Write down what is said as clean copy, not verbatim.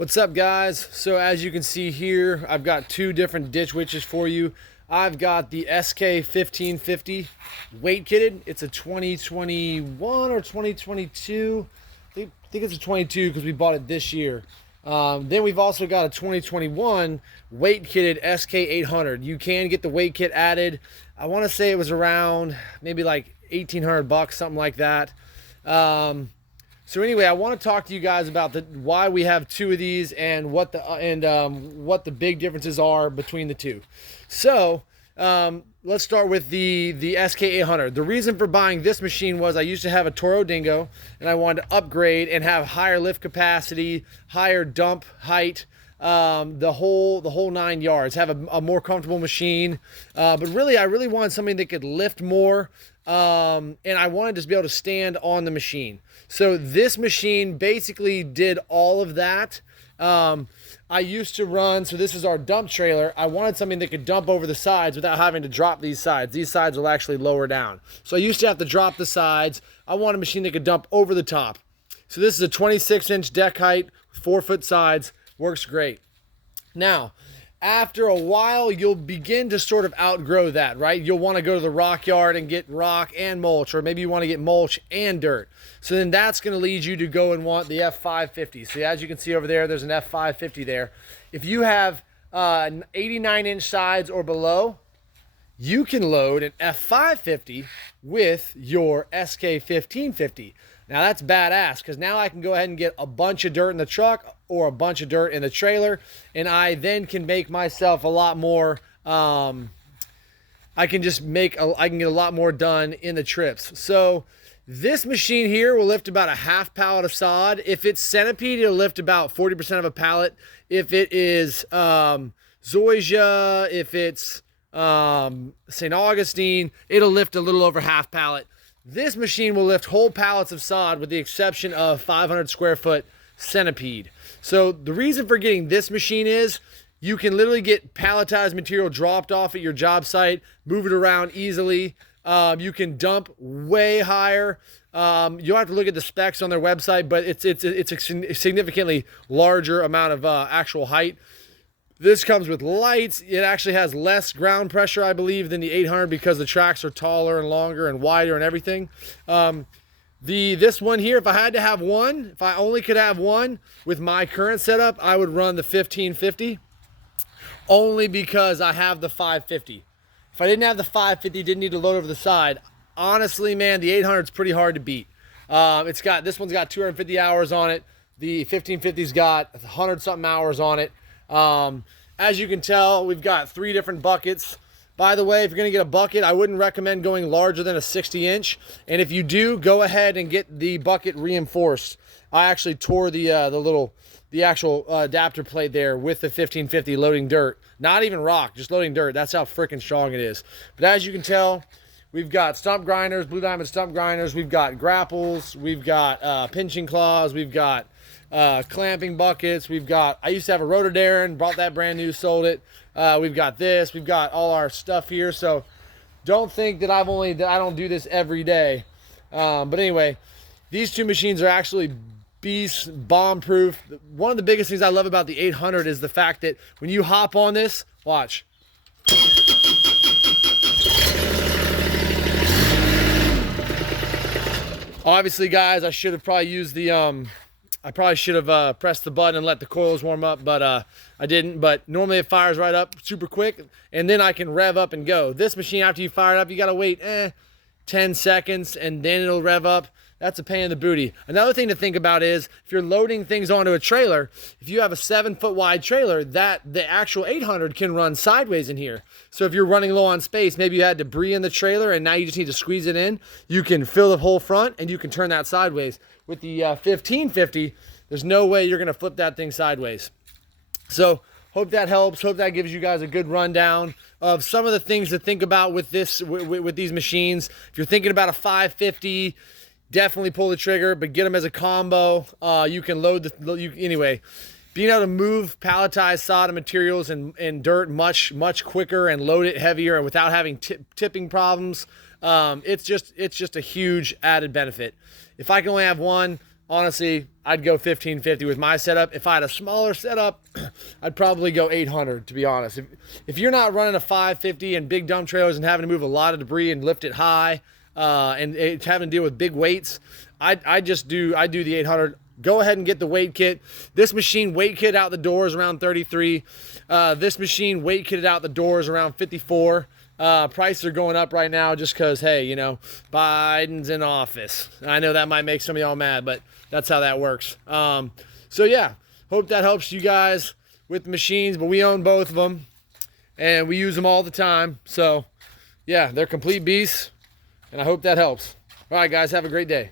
What's up, guys? So as you can see here, I've got two different ditch witches for you. I've got the SK1550 weight kitted. It's a 2021 or 2022. I think it's a 22 because we bought it this year. Then we've also got a 2021 weight kitted SK800. You can get the weight kit added. I want to say it was around maybe like 1,800 bucks, something like that. So anyway, I want to talk to you guys about why we have two of these and what the big differences are between the two. So let's start with the SK800. The reason for buying this machine was I used to have a Toro Dingo and I wanted to upgrade and have higher lift capacity, higher dump height, the whole 9 yards. Have a more comfortable machine, but really I really wanted something that could lift more. And I wanted to be able to stand on the machine. So this machine basically did all of that. I used to run, so this is our dump trailer. I wanted something that could dump over the sides without having to drop these sides. These sides will actually lower down. So I used to have to drop the sides. I want a machine that could dump over the top. So this is a 26-inch deck height, 4-foot sides, works great. Now, after a while, you'll begin to sort of outgrow that, right? You'll want to go to the rock yard and get rock and mulch, or maybe you want to get mulch and dirt. So then that's going to lead you to go and want the F550. So as you can see over there, there's an F550 there. If you have 89-inch sides or below, you can load an F550 with your SK1550. Now that's badass, because now I can go ahead and get a bunch of dirt in the truck or a bunch of dirt in the trailer, and I then can make myself a lot more, I can get a lot more done in the trips. So this machine here will lift about a half pallet of sod. If it's centipede, it'll lift about 40% of a pallet. If it is zoysia, if it's St. Augustine, it'll lift a little over half pallet. This machine will lift whole pallets of sod with the exception of 500 square foot centipede. So the reason for getting this machine is you can literally get palletized material dropped off at your job site, move it around easily. You can dump way higher. You'll have to look at the specs on their website, but it's a significantly larger amount of actual height. This comes with lights. It actually has less ground pressure, I believe, than the 800 because the tracks are taller and longer and wider and everything. This one here, if I had to have one, if I only could have one with my current setup, I would run the 1550 only because I have the 550. If I didn't have the 550, didn't need to load over the side, honestly, man, the 800 is pretty hard to beat. This one's got 250 hours on it. The 1550's got 100-something hours on it. As you can tell, we've got 3 different buckets. By the way, if you're going to get a bucket, I wouldn't recommend going larger than a 60-inch. And if you do, go ahead and get the bucket reinforced. I actually tore the actual adapter plate there with the 1550 loading dirt. Not even rock, just loading dirt. That's how freaking strong it is. But as you can tell, we've got stump grinders, Blue Diamond stump grinders. We've got grapples. We've got pinching claws. We've got clamping buckets. I used to have a Rotodarin, bought that brand new, sold it. We've got this. We've got all our stuff here. So don't think that I don't do this every day. But anyway, these two machines are actually beasts, bomb-proof. One of the biggest things I love about the 800 is the fact that when you hop on this, watch. Obviously, guys, I should have probably used I probably should have pressed the button and let the coils warm up, but I didn't. But normally it fires right up super quick, and then I can rev up and go. This machine, after you fire it up, you got to wait 10 seconds, and then it'll rev up. That's a pain in the booty. Another thing to think about is if you're loading things onto a trailer, if you have a 7-foot wide trailer, the actual 800 can run sideways in here. So if you're running low on space, maybe you had debris in the trailer and now you just need to squeeze it in, you can fill the whole front and you can turn that sideways. With the 1550, there's no way you're going to flip that thing sideways. So hope that helps. Hope that gives you guys a good rundown of some of the things to think about with these machines. If you're thinking about a 550, definitely pull the trigger, but get them as a combo. You can anyway. Being able to move palletized solid materials and dirt much quicker and load it heavier and without having tipping problems, it's just a huge added benefit. If I can only have one, honestly, I'd go 1550 with my setup. If I had a smaller setup, I'd probably go 800, to be honest. If you're not running a 550 and big dump trailers and having to move a lot of debris and lift it high, and it's having to deal with big weights, I do the 800. Go ahead and get the weight kit. This machine weight kit out the door is around 33. This machine weight kitted out the door is around 54. Prices are going up right now just because, hey, you know, Biden's in office. I know that might make some of y'all mad, but that's how that works. So yeah, hope that helps you guys with the machines, but we own both of them and we use them all the time. So yeah, they're complete beasts, and I hope that helps. All right, guys, have a great day.